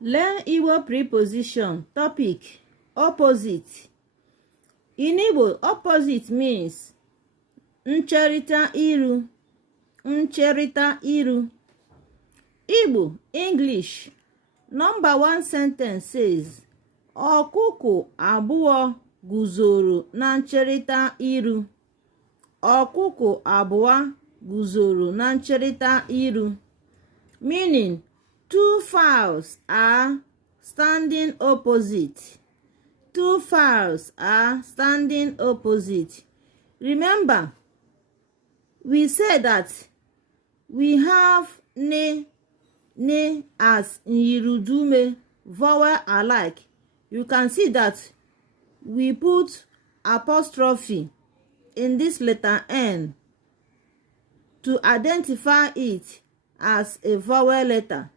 Learn Igbo preposition. Topic: opposite. In Igbo, opposite means ncherịta iru. Ncherịta iru. Igbo, English. Number 1 sentence says, ọkụkọ abụọ guzoro na ncherịta iru. Ọkụkọ abụọ guzoro na ncherịta iru. Meaning, two fowls are standing opposite. Two fowls are standing opposite. Remember, we said that we have ne as Nyirudume vowel alike. You can see that we put apostrophe in this letter N to identify it as a vowel letter.